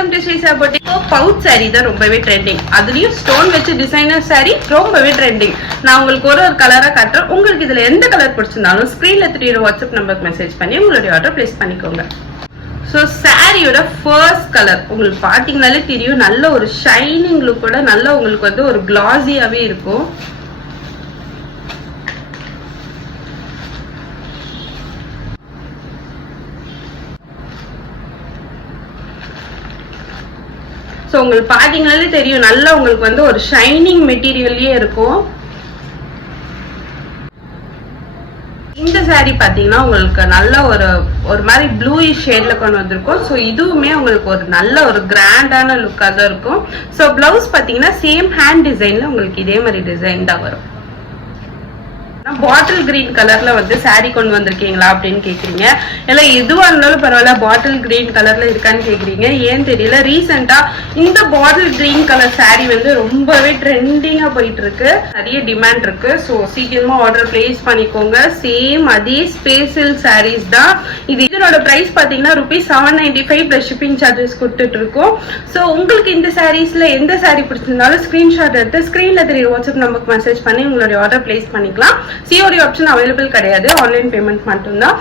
Welcome to Srisa boutique. Pouch sorry தான் ரொம்பவே trending. அதுலயும் ஸ்டோன் வச்சு டிசைனர் சாரி ரொம்பவே ட்ரெண்டிங். நான் உங்களுக்கு ஒரு கலரா காட்டுறேன். உங்களுக்கு இதுல எந்த கலர் பிடிச்சிருந்தாலும் ஸ்கிரீன்ல தெரியுற வாட்ஸ்அப் நம்பருக்கு மெசேஜ் பண்ணி உங்களுடைய ஆர்டர் பிளேஸ் பண்ணிக்கோங்க. ஸோ சாரியோட ஃபர்ஸ்ட் கலர் உங்களுக்கு பாத்தீங்கன்னாலே தெரியும், நல்ல ஒரு ஷைனிங் லுக்கோட நல்ல உங்களுக்கு வந்து ஒரு கிளாஸியாவே இருக்கும். ஸோ உங்களுக்கு பாத்தீங்கன்னாலே தெரியும், நல்லா உங்களுக்கு வந்து ஒரு ஷைனிங் மெட்டீரியல்லயே இருக்கும். இந்த சாரி பாத்தீங்கன்னா உங்களுக்கு நல்ல ஒரு மாதிரி ப்ளூயிஷ் ஷேட்ல கொண்டு வந்திருக்கும். ஸோ இதுவுமே உங்களுக்கு ஒரு நல்ல ஒரு கிராண்டான லுக்காக தான் இருக்கும். ஸோ பிளவுஸ் பாத்தீங்கன்னா சேம் ஹேண்ட் டிசைன்ல உங்களுக்கு இதே மாதிரி டிசைன் தான் வரும். பாட்டில் கிரீன் கலர்ல வந்து சாரி கொண்டு வந்திருக்கீங்களா அப்படின்னு கேக்குறீங்க. இல்ல எதுவா இருந்தாலும் பரவாயில்ல, பாட்டில் கிரீன் கலர்ல இருக்கான்னு கேக்குறீங்க. ஏன்னு தெரியல, ரீசெண்டா இந்த பாட்டில் கிரீன் கலர் சாரி வந்து ரொம்பவே ட்ரெண்டிங்கா போயிட்டு இருக்கு, நிறைய டிமாண்ட் இருக்கு. ஸோ சீக்கிரமா ஆர்டர் பிளேஸ் பண்ணிக்கோங்க. சேம் அதே ஸ்பேஷியல் சாரீஸ் தான் இது. இதனோட பிரைஸ் பாத்தீங்கன்னா ₹795 பிளஸ் ஷிப்பிங் சார்ஜஸ் கொடுத்துட்டு இருக்கோம். ஸோ உங்களுக்கு இந்த சாரீஸ்ல எந்த சாரி பிடிச்சிருந்தாலும் ஸ்கிரீன்ஷாட் எடுத்து ஸ்கிரீன்ல தெரியுற வாட்ஸ்அப் நம்பருக்கு மெசேஜ் பண்ணி உங்களுடைய ஆர்டர் பிளேஸ் பண்ணிக்கலாம். COD ஆப்ஷன் அவைலபிள் கிடையாது, ஆன்லைன் பேமெண்ட் மட்டும்தான்.